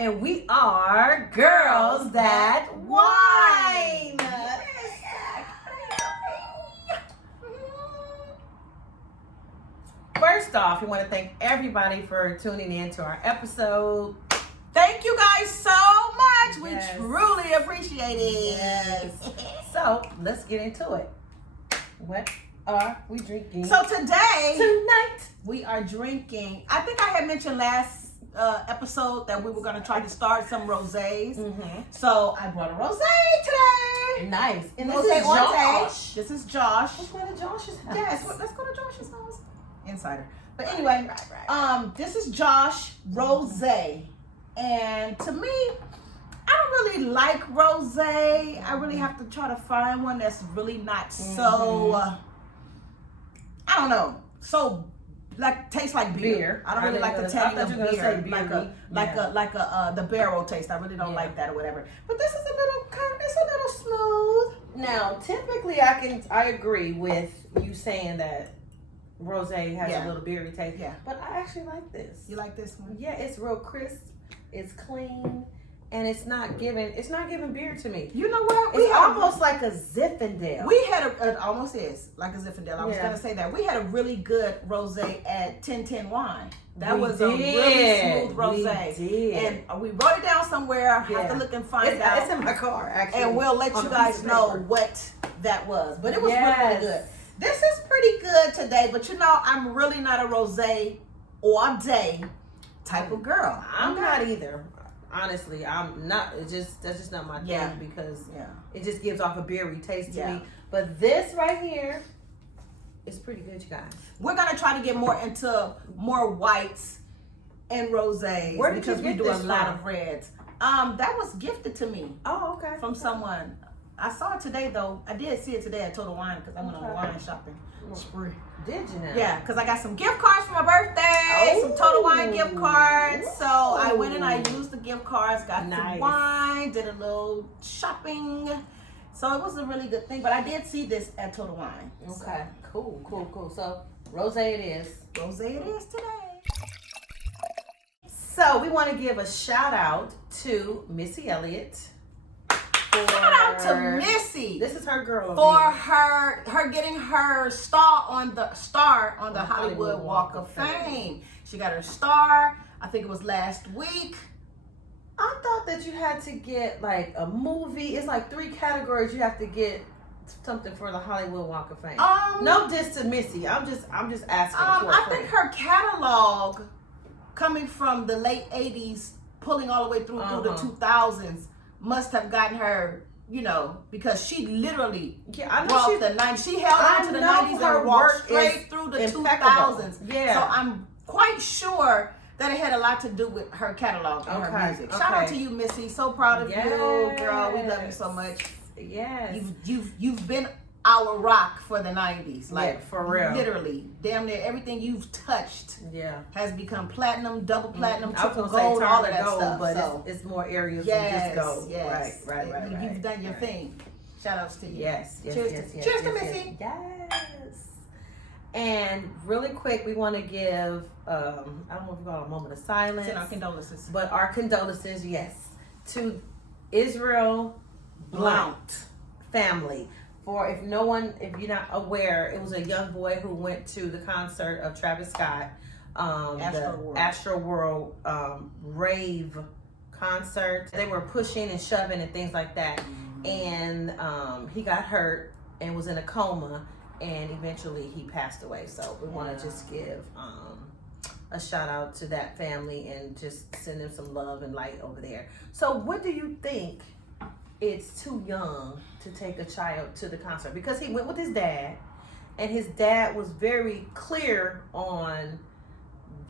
and we are Girls That Wine. First off, we want to thank everybody for tuning in to our episode. Thank you guys so much. Yes. We truly appreciate it. Yes. So let's get into it. What are we drinking? So today, tonight we are drinking. I think I had mentioned last episode that we were going to try to start some rosés. Mm-hmm. So I brought a rosé today. Nice. And this Rosé is Onte. Josh. This is Josh. Let's go to Josh's house. Yes, let's go to Josh's house. Insider. But anyway, this is Josh Rosé. And to me, I don't really like rosé. I really have to try to find one that's really not so, I don't know, so like tastes like beer. I don't really like the tangy of beer, like the barrel taste. I really don't like that or whatever. But this is it's a little smooth. Now, typically, I agree with you saying that rosé has a little beery taste. Yeah. But I actually like this. You like this one? Yeah, it's real crisp. It's clean. And it's not giving beer to me. You know what? It's almost like a Zinfandel. We had it almost is like a Zinfandel. I was gonna say that we had a really good rosé at 1010 Wine. That was a really smooth rosé, and we wrote it down somewhere. I have to look and find out. It's in my car actually, and we'll let you guys know what that was. But it was really good. This is pretty good today. But you know, I'm really not a rosé all day type of girl. I'm not either. Honestly, I'm not. That's just not my thing because it just gives off a beery taste to me. But this right here is pretty good, you guys. We're gonna try to get more into more whites and rosés because we do a lot of reds. That was gifted to me. Oh, okay. From someone. I saw it today though. I did see it today at Total Wine because I went on wine shopping spree. Did you now? Yeah, because I got some gift cards for my birthday, some Total Wine gift cards. So I went and I used the gift cards, got some wine, did a little shopping. So it was a really good thing. But I did see this at Total Wine. Okay, cool. So rosé it is. Rosé it is today. So we want to give a shout out to Missy Elliott. Shout out to Missy. This is her girl for her getting her star on the Hollywood Walk of Fame. She got her star. I think it was last week. I thought that you had to get like a movie. It's like 3 categories. You have to get something for the Hollywood Walk of Fame. No diss to Missy. I'm just asking. I think her catalog, coming from the late '80s, pulling all the way through the 2000s. Must have gotten her, you know, because she literally brought the 90s. She held on to the 90s and walked straight through the 2000s. Yeah. So I'm quite sure that it had a lot to do with her catalog and her music. Shout out to you, Missy. So proud of you, girl. We love you so much. Yes. You've been our rock for the 90s. Like, for real. Literally. Damn near everything you've touched has become platinum, double platinum, triple gold, all of that gold, stuff. But so it's more areas than just gold. Yes. Right. You've done your thing. Shout outs to you. Yes. Cheers to Missy. Yes. And really quick, we want to give, I don't know if you call it a moment of silence. It's in our condolences. But our condolences, to Israel Blount family. For if you're not aware, it was a young boy who went to the concert of Travis Scott, the Astro World rave concert. They were pushing and shoving and things like that, and he got hurt and was in a coma, and eventually he passed away. So we want to just give a shout out to that family and just send them some love and light over there. So what do you think? It's too young to take a child to the concert because he went with his dad, and his dad was very clear on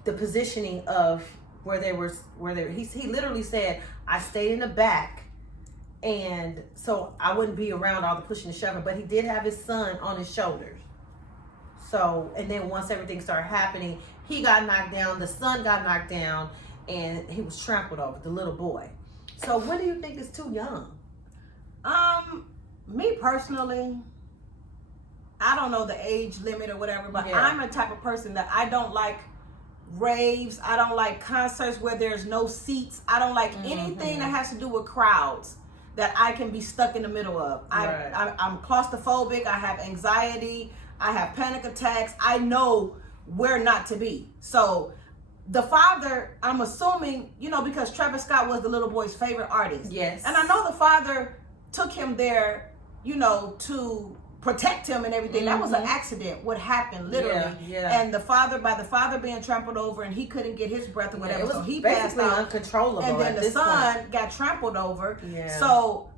the positioning of where they were. He literally said, "I stayed in the back, and so I wouldn't be around all the pushing and shoving." But he did have his son on his shoulders. So, and then once everything started happening, he got knocked down. The son got knocked down, and he was trampled over. The little boy. So, what do you think is too young? Me personally, I don't know the age limit or whatever, but I'm the type of person that I don't like raves. I don't like concerts where there's no seats. I don't like anything that has to do with crowds that I can be stuck in the middle of. I'm claustrophobic. I have anxiety. I have panic attacks. I know where not to be. So the father, I'm assuming, you know, because Travis Scott was the little boy's favorite artist. Yes. And I know the father took him there, you know, to protect him and everything. That was an accident. What happened, literally. Yeah. And by the father being trampled over, and he couldn't get his breath or whatever, it was so he basically passed out. uncontrollable. And then at the this son point. got trampled over. Yeah. So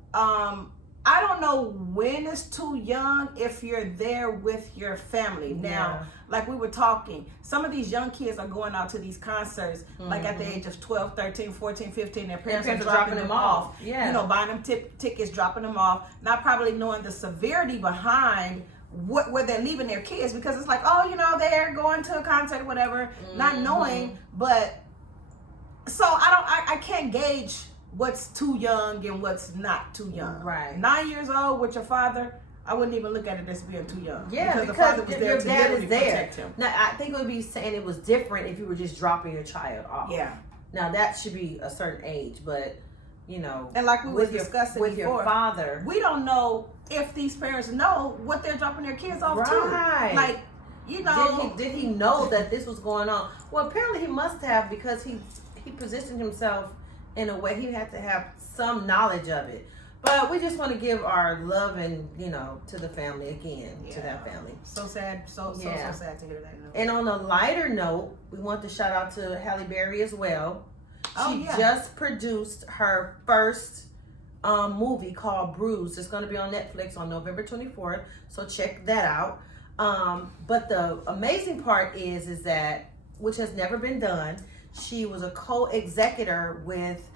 I don't know when it's too young if you're there with your family. Now, like we were talking, some of these young kids are going out to these concerts like at the age of 12, 13, 14, 15. Their parents are dropping them off. Yeah. You know, buying them tickets, dropping them off, not probably knowing the severity behind where they're leaving their kids, because it's like, oh, you know, they're going to a concert or whatever, not knowing. But so I can't gauge what's too young and what's not too young. Right. 9 years old with your father, I wouldn't even look at it as being too young. Yeah, because the father was there your to dad literally is there. protect him. Now, I think it would be saying it was different if you were just dropping your child off. Yeah. Now that should be a certain age, but you know, And like we were discussing with before, your father, we don't know if these parents know what they're dropping their kids off Right. to. Like, you know, did he know that this was going on? Well, apparently he must have, because he positioned himself in a way he had to have some knowledge of it. But we just want to give our love and, you know, to the family again, to that family. So sad, so sad to hear that. And on a lighter note, we want to shout out to Halle Berry as well. She just produced her first movie called Bruised. It's going to be on Netflix on November 24th, so check that out. But the amazing part is that, which has never been done, she was a co-executor with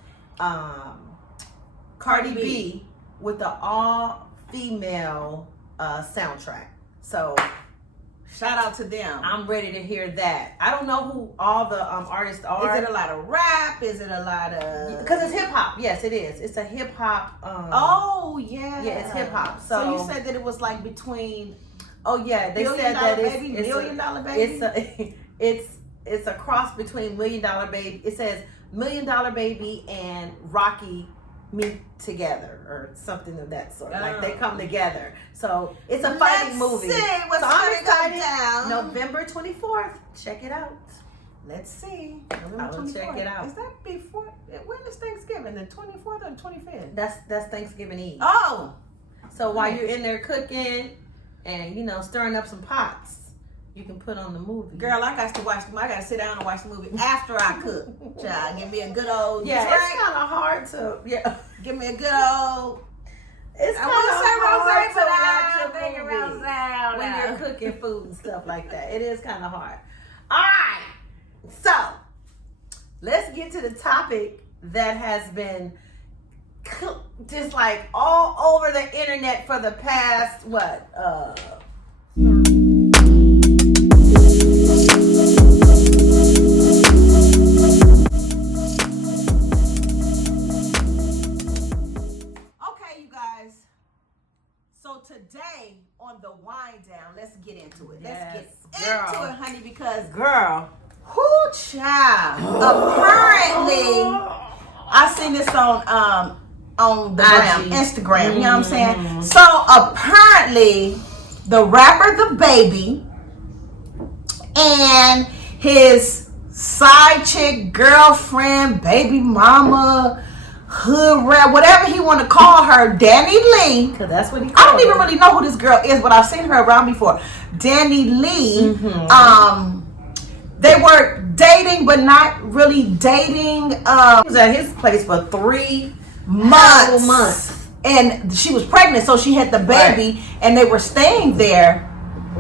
Cardi B with the all-female soundtrack. So shout out to them. I'm ready to hear that. I don't know who all the artists are. Is it a lot of rap? Is it a lot of... Because it's hip-hop. Yes, it is. It's a hip-hop... oh, yeah. Yeah, it's hip-hop. So you said that it was like between... Oh, yeah. They said that it's... Million Dollar Baby? It's a cross between Million Dollar Baby. It says Million Dollar Baby and Rocky meet together or something of that sort. Like they come together. So it's a fighting movie. Let's see what's I'm excited. down. November 24th. Check it out. Let's see. I will check it out. Is that before? When is Thanksgiving? The 24th or the 25th? That's Thanksgiving Eve. Oh. So while you're in there cooking and, you know, stirring up some pots, you can put on the movie. Girl, I got to sit down and watch the movie after I cook. Child, give me a good old... Yeah, it's kind of hard to... Yeah. Give me a good old... It's kind of hard to watch a movie when you're cooking food and stuff like that. It is kind of hard. All right. So, let's get to the topic that has been just like all over the internet for the past, So today on the wind down, let's get into it. Yes, let's get into it, honey, because girl, whoo, child. Apparently, I seen this on the Instagram. You know what I'm saying? So apparently, the rapper The Baby and his side chick, girlfriend, baby mama, hood rat, whatever he want to call her, Danny Lee. Cause that's what he. I don't even really know who this girl is, but I've seen her around before. Danny Lee. They were dating, but not really dating. He was at his place for 3 months, and she was pregnant, so she had the baby, and they were staying there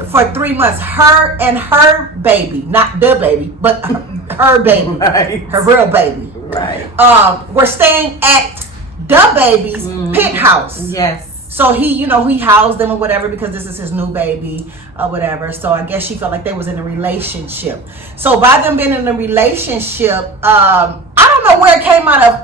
for 3 months. Her and her baby, not the baby, but her baby, her real baby. We're staying at the baby's penthouse. Yes. So he housed them or whatever because this is his new baby or whatever. So I guess she felt like they was in a relationship. So by them being in a relationship, I don't know where it came out of.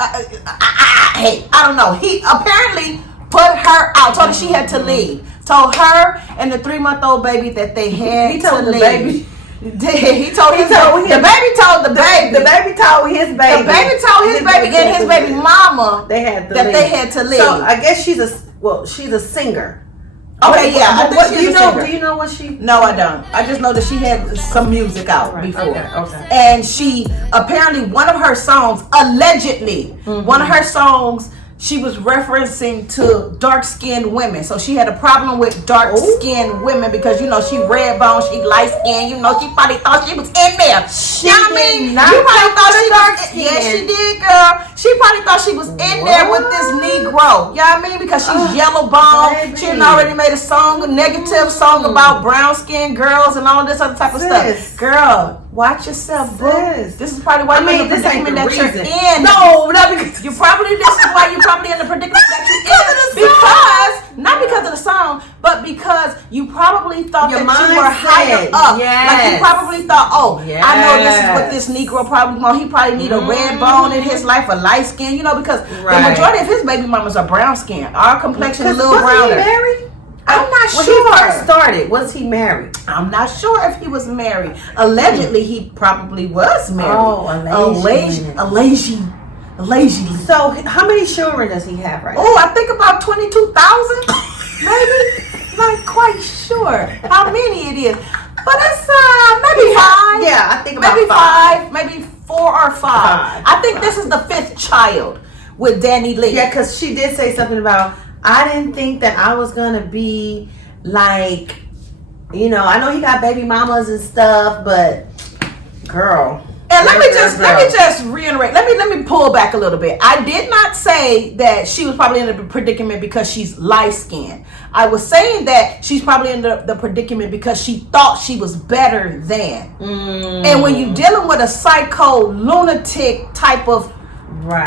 I don't know. He apparently put her out. Told her she had to leave. Told her and the 3-month-old baby that they had he told to the leave. baby. He told his told baby. The baby told the baby. The baby told his baby. The baby told his baby and his baby mama they had to that leave. they had to leave. So I guess she's a singer. Okay, yeah. I think What she's do you a know? singer. Do you know what she? No, I don't. I just know that she had some music out before. Okay. And she apparently one of her songs, allegedly, one of her songs, she was referencing to dark-skinned women. So she had a problem with dark-skinned women because, you know, she red bone, she light-skinned. You know, she probably thought she was in there. She you know what I mean? did not You probably come thought for she the was. dark-skinned. Yes, she did, girl. She probably thought she was in there with this Negro. You know what I mean? Because she's yellow bone. Baby. She had already made a song, a negative song about brown-skinned girls and all of this other type of Sis. stuff. Girl, watch yourself, boo. Sis. This is probably why you're in the this ain't predicament the that you're reason. in. No, not because You probably this is why you're probably in the predicament that you're Because of in. the song. Because not because of the song, but because you probably thought Your that you were higher mindset. up. Yes. Like you probably thought, oh, I know this is what Yes. this Negro probably want. He probably need a red bone in his life, a light skin, you know, because Right. the majority of his baby mamas are brown skin. Our complexion is a little Wasn't browner. he married? I'm not When sure. he first started, was he married? I'm not sure if he was married. Allegedly, he probably was married. Oh, allegedly. Allegedly. So how many children does he have right now? Oh, I think about 22,000, maybe. Not quite sure how many it is, but it's maybe five. Yeah, I think about maybe five. maybe 4 or 5. I think this is the 5th child with Danny Lee. Yeah, because she did say something about, I didn't think that I was going to be like, you know, I know he got baby mamas and stuff, but girl. And let me just reiterate. Let me pull back a little bit. I did not say that she was probably in a predicament because she's light skinned. I was saying that she's probably in the predicament because she thought she was better than. And when you're dealing with a psycho lunatic type of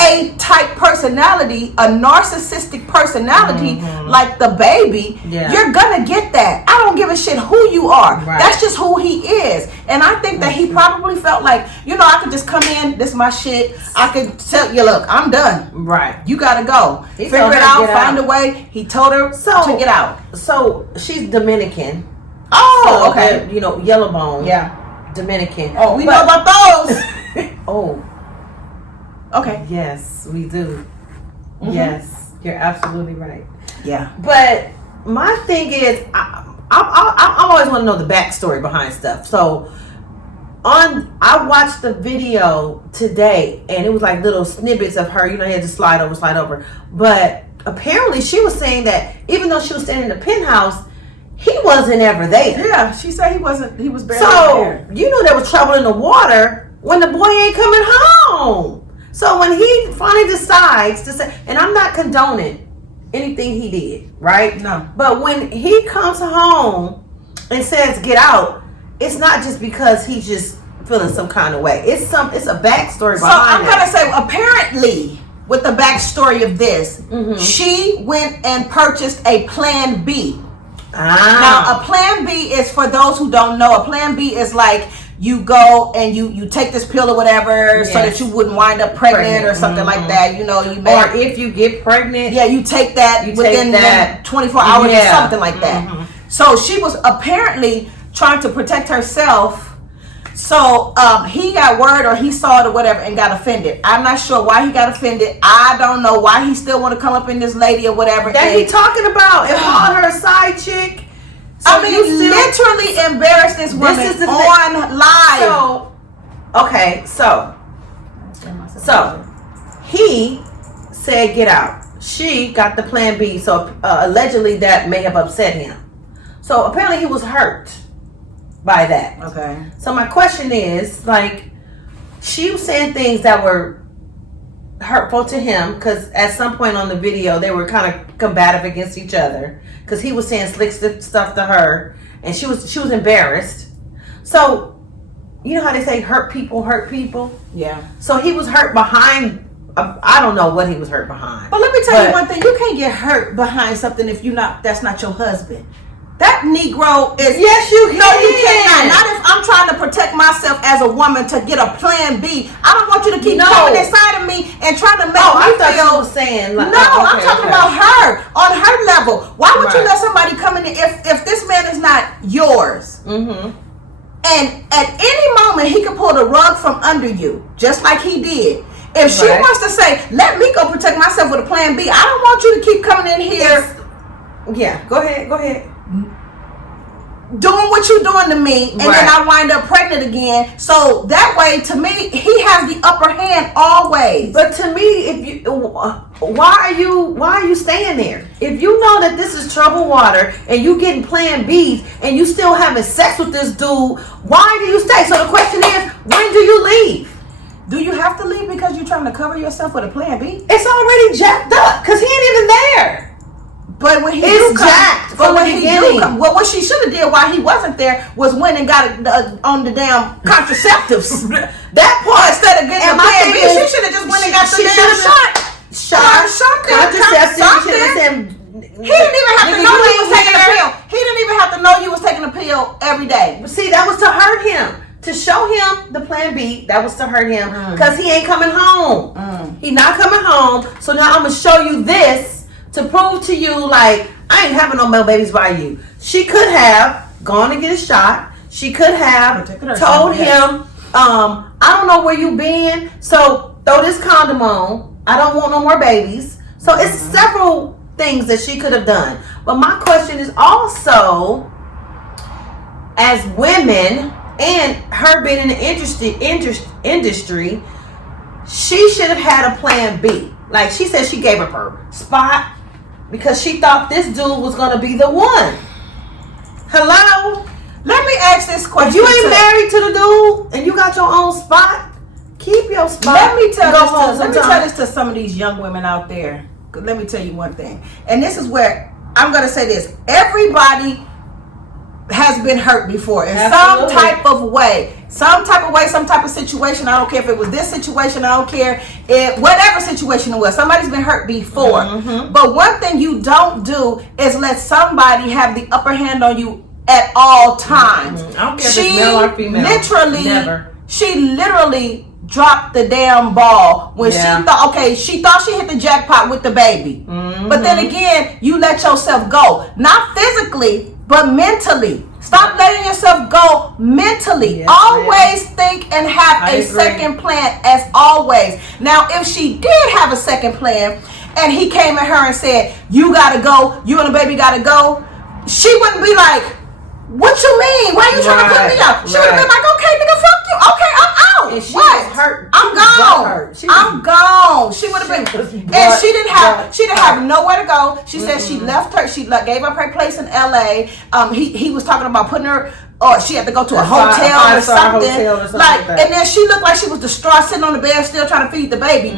A-type personality, a narcissistic personality like the baby, you're gonna get that. I don't give a shit who you are. That's just who he is. And I think that he probably felt like, you know, I could just come in, this is my shit. I could tell you, look, I'm done. Right. You gotta go. He Figure told it her to out, get find out. a way. He told her to get out. So she's Dominican. Oh, So, okay. You know, yellow bone. Yeah. Dominican. Oh, we know about those. Oh, Okay. yes, we do. Yes, you're absolutely right. Yeah. But my thing is, I always want to know the backstory behind stuff. So, I watched the video today, and it was like little snippets of her. You know, you had to slide over. But apparently, she was saying that even though she was staying in the penthouse, he wasn't ever there. Yeah, she said he wasn't. He was barely So there. you know there was trouble in the water when the boy ain't coming home. So when he finally decides to say, and I'm not condoning anything he did, right? No. But when he comes home and says get out, it's not just because he's just feeling some kind of way. It's a backstory behind So I'm it. gonna say, apparently, with the backstory of this, she went and purchased a Plan B. Now, a Plan B is, for those who don't know, a Plan B is like you go and you take this pill or whatever so that you wouldn't wind up pregnant or something like that. You know, you may, or if you get pregnant, yeah, you take that within that. 24 hours or something like that. So she was apparently trying to protect herself. So he got word, or he saw it or whatever, and got offended. I'm not sure why he got offended. I don't know why he still want to come up in this lady or whatever. That he talking about and called her a side chick. So I mean, literally embarrassed this woman is the on live. So, okay, so he said get out. She got the Plan B. So allegedly that may have upset him. So apparently he was hurt by that. Okay. So my question is, like, she was saying things that were hurtful to him because at some point on the video they were kind of combative against each other because he was saying slick stuff to her and she was embarrassed. So you know how they say hurt people. Yeah. So he was hurt behind. I don't know what he was hurt behind. But let me tell you one thing: you can't get hurt behind something if that's not your husband. That Negro is. Yes, you can. No, you cannot. Not if I'm trying to protect myself as a woman to get a Plan B. I don't want you to keep coming inside of me and trying to make me I thought feel. you were saying. Like, No, I'm talking about her on her level. Why would you Right. let somebody come in if this man is not yours? Mm-hmm. And at any moment, he could pull the rug from under you, just like he did. If she wants to say, let me go protect myself with a plan B, I don't want you to keep coming in here. Yeah, go ahead. Doing what you're doing to me, and then I wind up pregnant again. So that way, to me, he has the upper hand always. But to me, if you, why are you staying there? If you know that this is troubled water and you getting plan B's and you still having sex with this dude, why do you stay? So the question is, when do you leave? Do you have to leave because you're trying to cover yourself with a plan B? It's already jacked up because he ain't even there. But when he jacked but when he do come, well, what she should have did while he wasn't there was went and got on the damn contraceptives. That part, instead of getting a plan B, she should have just went and got the damn shot. Contraceptive. He didn't even have to know he was taking a pill. He didn't even have to know you was taking a pill every day. But see, that was to hurt him. To show him the plan B, that was to hurt him because he ain't coming home. He not coming home. So now I'm gonna show you this to prove to you, like, I ain't having no more babies by you. She could have gone and get a shot. She could have told him, I don't know where you been, so throw this condom on. I don't want no more babies. So it's several things that she could have done. But my question is also, as women, and her being in the industry, she should have had a plan B. Like she said, she gave up her spot because she thought this dude was going to be the one. Hello? Let me ask this question. If you ain't married to the dude and you got your own spot, keep your spot. Let me tell this to some of these young women out there. Let me tell you one thing. And this is where I'm going to say this. Everybody has been hurt before in some type of way, some type of situation. I don't care if it was this situation, I don't care whatever situation it was, somebody's been hurt before. But one thing you don't do is let somebody have the upper hand on you at all times. I don't care if it's male or female. She literally dropped the damn ball when she thought she hit the jackpot with the baby. But then again, you let yourself go, not physically but mentally. Stop letting yourself go mentally. Always think and have a second plan, as always. Now, if she did have a second plan and he came at her and said, you gotta go, you and the baby gotta go, she wouldn't be like, what you mean? Why are you trying to put me out? She would have been like, okay, nigga, fuck you. Okay, I'm out. And she was hurt. I'm gone. I'm gone. She would have been, and she didn't have nowhere to go. She said she left her. She gave up her place in LA. He was talking about putting her, or she had to go to a hotel or something. Like, and then she looked like she was distraught, sitting on the bed, still trying to feed the baby.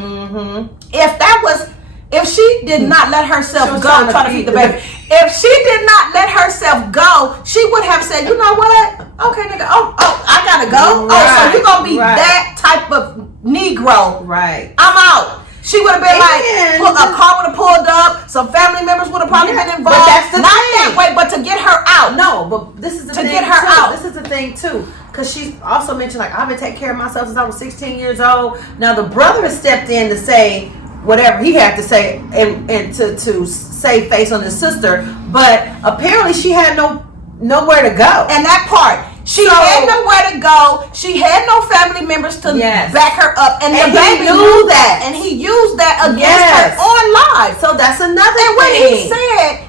If she did not let herself go, trying to feed the baby. If she did not let herself go, she would have said, you know what? Okay, nigga, I gotta go. So you're gonna be that type of Negro. Right. I'm out. She would have been like, a car would have pulled up, some family members would have probably been involved. But that's the not thing. That way, but to get her out. No, but this is the thing to get her out. This is the thing too. Because she also mentioned, like, I've been taking care of myself since I was 16 years old. Now the brother has stepped in to say whatever he had to say and to save face on his sister, but apparently she had nowhere to go. And that part, she had nowhere to go. She had no family members to back her up, and the baby knew that, and he used that against her on live. So that's another thing. And when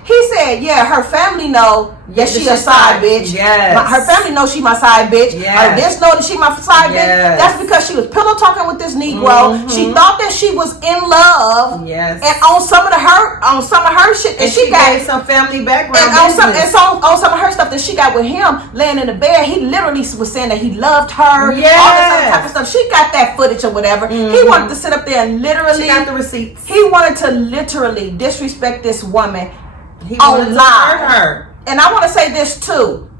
he said, yeah, her family know. Yes, she a side bitch. Yes. Her family knows she my side bitch. Yes. Her this know that she my side bitch. That's because she was pillow talking with this Negro. She thought that she was in love. Yes. And on some of her shit that she got, gave some family background. And on some of her stuff that she got with him laying in the bed, he literally was saying that he loved her. Yes. All this other type of stuff. She got that footage or whatever. He wanted to sit up there and literally. She got the receipts. He wanted to literally disrespect this woman. He wanted to hurt her. And I want to say this too.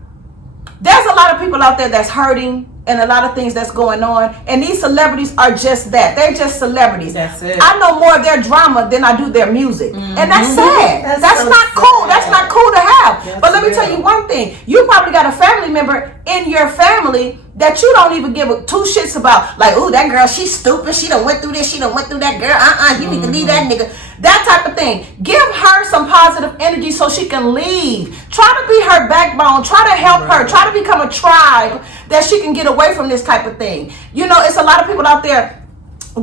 There's a lot of people out there that's hurting and a lot of things that's going on. And these celebrities are just that. They're just celebrities. That's it. I know more of their drama than I do their music. And that's sad. That's so not sad. cool. That's not cool to have. have. That's But let me real. tell you one thing. You probably got a family member in your family that you don't even give two shits about. Like, ooh, that girl, she's stupid. She done went through this. She done went through that. Girl, you need to leave that nigga. That type of thing. Give her some positive energy so she can leave. Try to be her backbone. Try to help her. Try to become a tribe that she can get away from this type of thing. You know, it's a lot of people out there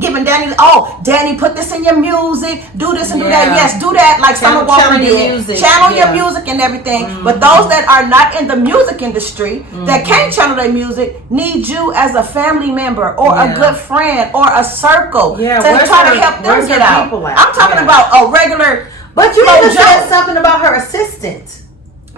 giving Danny, put this in your music, do this and do that. Yes, do that like Summer Walker did. Channel your music and everything. But those that are not in the music industry, that can't channel their music, need you as a family member or a good friend or a circle to try to help them get out. I'm talking about a regular. But you even said something about her assistant.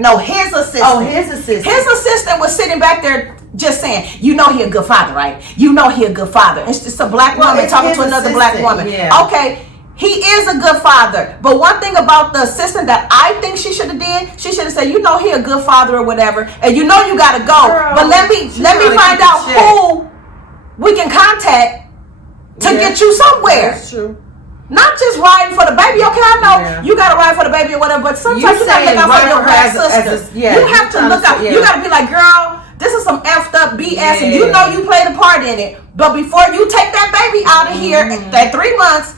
No, his assistant. Oh, his assistant. His assistant was sitting back there just saying, you know he a good father, right? You know he a good father. It's just a black woman talking to another black woman. Yeah. Okay, he is a good father. But one thing about the assistant that I think she should have did, she should have said, you know he a good father or whatever, and you know you gotta go. Girl, but let me find out who we can contact to get you somewhere. That's true. Not just riding for the baby. Okay, I know you gotta ride for the baby or whatever, but sometimes you gotta look out for your black sister. You have to look out. You gotta be like, girl, this is some effed up BS, and you know you played a part in it. But before you take that baby out of here, that 3 months,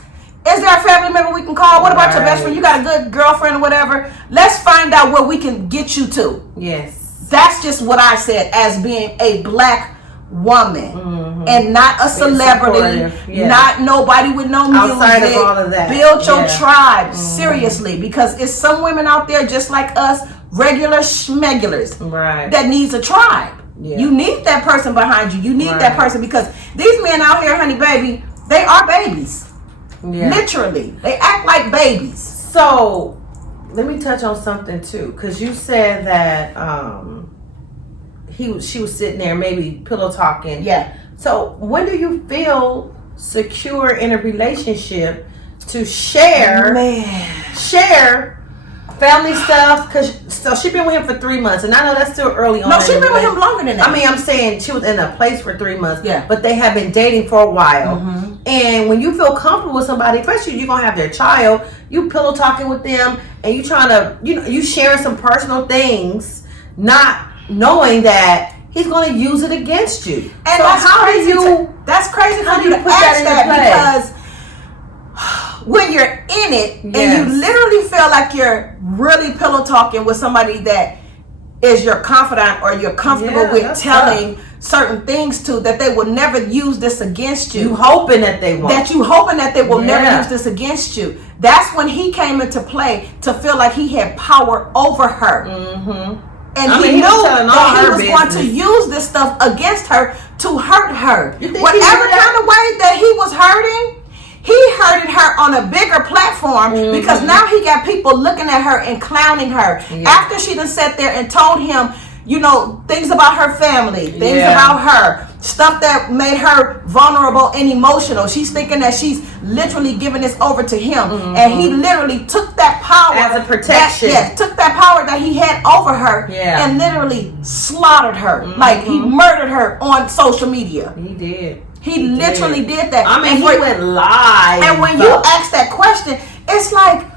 is there a family member we can call? What about your best friend? You got a good girlfriend or whatever? Let's find out where we can get you to. Yes. That's just what I said as being a black woman and not a celebrity, not nobody with no music. Outside of all of that. Build your tribe, seriously, because it's some women out there just like us, regular schmegulars, that needs a tribe. You need that person behind you. You need that person, because these men out here, honey baby, they are babies. Literally. They act like babies. So let me touch on something too, because you said that she was sitting there maybe pillow talking. Yeah. So when do you feel secure in a relationship to share family stuff? Because she's been with him for 3 months, and I know that's still early on. No, she's been with him longer than that. I mean, I'm saying she was in a place for 3 months. Yeah. But they have been dating for a while. And when you feel comfortable with somebody, especially you're gonna have their child, you pillow talking with them, and you trying to, you sharing some personal things, not knowing that he's going to use it against you. And so that's crazy for you to ask that, because when you're in it and you literally feel like you're really pillow talking with somebody that is your confidant or you're comfortable with telling certain things to, that they will never use this against you. You hoping that they won't. That you hoping that they will never use this against you. That's when he came into play, to feel like he had power over her. And he knew that he was going to use this stuff against her to hurt her. Whatever kind of way that he was hurting, he hurted her on a bigger platform, because now he got people looking at her and clowning her. After she done sat there and told him, things about her family, things about her, stuff that made her vulnerable and emotional. She's thinking that she's literally giving this over to him. And he literally took that power as a protection. Took that power that he had over her and literally slaughtered her. Like, he murdered her on social media. He did. He literally did that. I mean, he went live. And when you ask that question, it's like,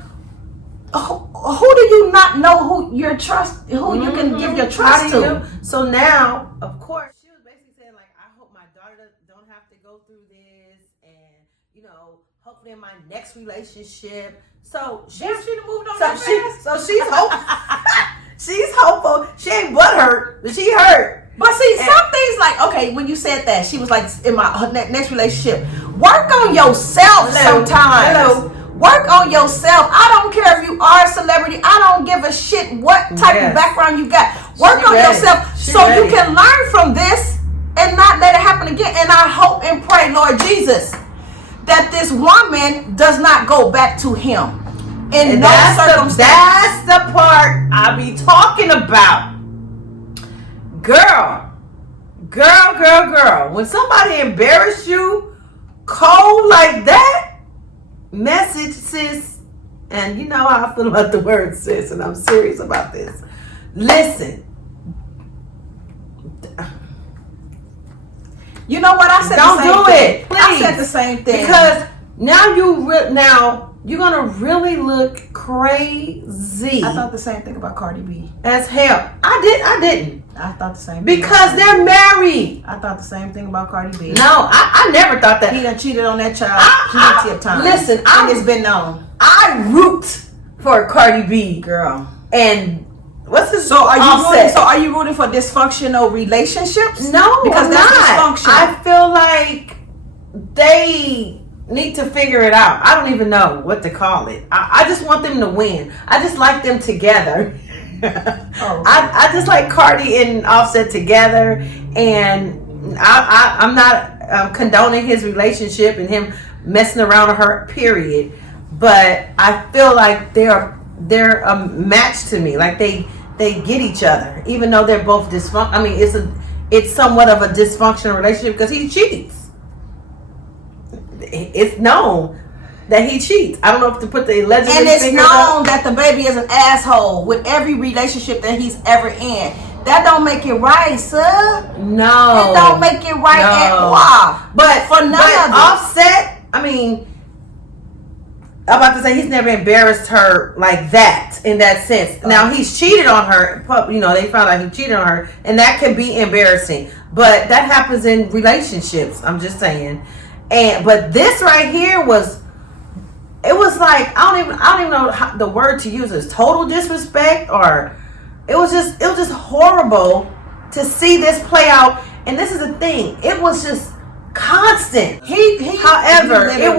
who do you not know who you can give your trust to? So now, of course, she was basically saying, like, I hope my daughter don't have to go through this, and hopefully in my next relationship. So she moved on that fast. So she's hopeful. She's hopeful. She ain't butthurt, but she hurt. But see, some things, like, okay, when you said that, she was like, in my next relationship, work on yourself sometimes. Work on yourself. I don't care if you are a celebrity. I don't give a shit what type of background you got. Work on yourself so you can learn from this and not let it happen again. And I hope and pray, Lord Jesus, that this woman does not go back to him. In no circumstance. That's the part I be talking about. Girl. When somebody embarrass you cold like that, message, sis. And you know how I feel about the word sis, and I'm serious about this. Listen. You know what? I said Don't do it, please. I said the same thing. Because now you're gonna really look crazy. I thought the same thing about Cardi B. As hell. I didn't. I thought the same thing. Because they're married. I thought the same thing about Cardi B. No, I never thought that. He done cheated on that child plenty of times. Listen, and it's been known. I root for Cardi B. Girl. And what's his So are Offset? you rooting for dysfunctional relationships? No, because I'm that's not. dysfunction. I feel like they need to figure it out. I don't even know what to call it. I just want them to win. I just like them together. Oh. I just like Cardi and Offset together, and I'm not condoning his relationship and him messing around with her. Period. But I feel like they're a match to me. Like they get each other, even though they're both dysfunctional. I mean, it's somewhat of a dysfunctional relationship because he cheats. It's known that he cheats. I don't know if to put the allegedly And it's fingers known up. that the baby is an asshole with every relationship that he's ever in. That don't make it right, sir. No, It don't make it right at all. But for none of it. Offset, I mean, I'm about to say he's never embarrassed her like that in that sense. Now he's cheated on her. You know, they found out he cheated on her, and that can be embarrassing. But that happens in relationships. I'm just saying. But this right here it was like I don't even know how the word to use is total disrespect, or it was just horrible to see this play out. And this is the thing, it was just constant. However, it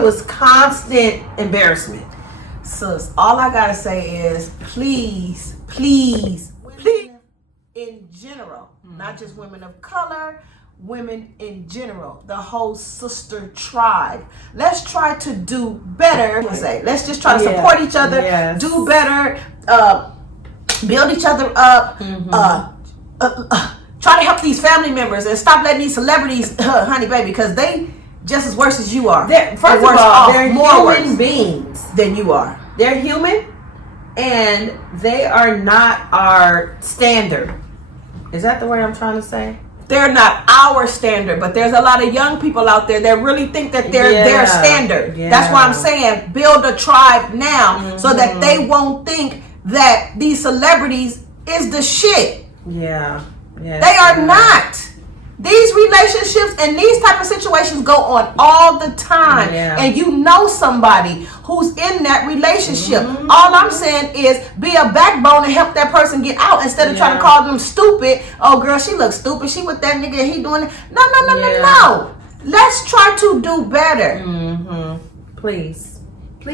was constant embarrassment. Sis, all I gotta say is please, in general, not just women of color, women in general, the whole sister tribe. Let's try to do better. Let's just try to support each other, do better, build each other up, try to help these family members and stop letting these celebrities, honey baby, because they just as worse as you are. First of all, they're human beings than you are. They're human, and they are not our standard. Is that the word I'm trying to say? They're not our standard, but there's a lot of young people out there that really think that they're their standard. Yeah. That's why I'm saying build a tribe now so that they won't think that these celebrities is the shit. Yeah. They are not. These relationships and these type of situations go on all the time. Yeah. And you know somebody who's in that relationship. All I'm saying is be a backbone and help that person get out instead of trying to call them stupid. Oh, girl, she looks stupid. She with that nigga and he doing it. No. Let's try to do better. Please,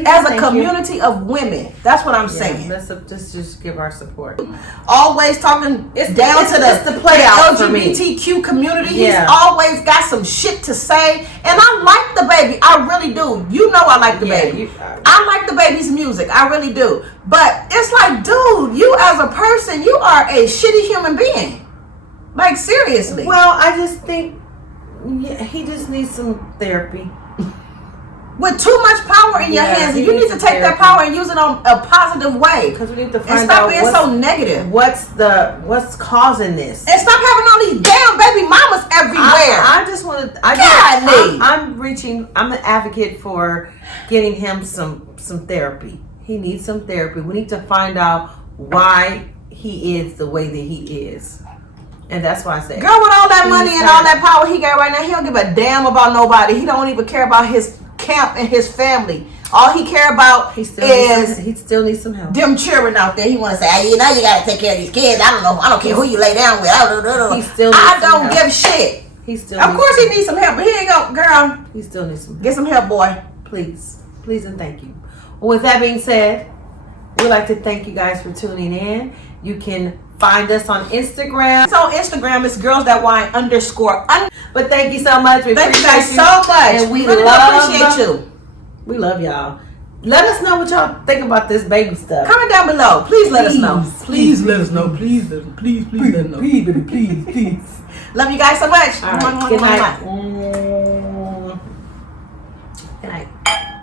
as a community of women. That's what I'm saying. Let's just give our support. Always talking down to the LGBTQ community. He's always got some shit to say. And I like the baby. I really do. You know I like the baby. I like the baby's music. I really do. But it's like, dude, you as a person, you are a shitty human being. Like, seriously. Well, I just think he just needs some therapy. With too much power in your hands, and you need to take that power and use it on a positive way. Because we need to find and stop being so negative. What's causing this? And stop having all these damn baby mamas everywhere. I just want to. I'm an advocate for getting him some therapy. He needs some therapy. We need to find out why he is the way that he is. And that's why I say, girl, with all that money and all that power he got right now, he don't give a damn about nobody. He don't even care about his camp and his family. All he care about he still needs some help. Them children out there. He want to say, hey, you know, you got to take care of these kids. I don't care who you lay down with. I don't give shit. Of course he needs some help, but he ain't gonna, girl. He still needs some help. Get some help, boy. Please and thank you. Well, with that being said, we'd like to thank you guys for tuning in. You can find us on Instagram. It's on Instagram. It's girls_that_. But thank you so much. Thank you guys so much. And we really appreciate you. We love y'all. Let us know what y'all think about this baby stuff. Comment down below. Please let us know. Please let us know. Please let us know. Please let us know. Love you guys so much. All right. Good night.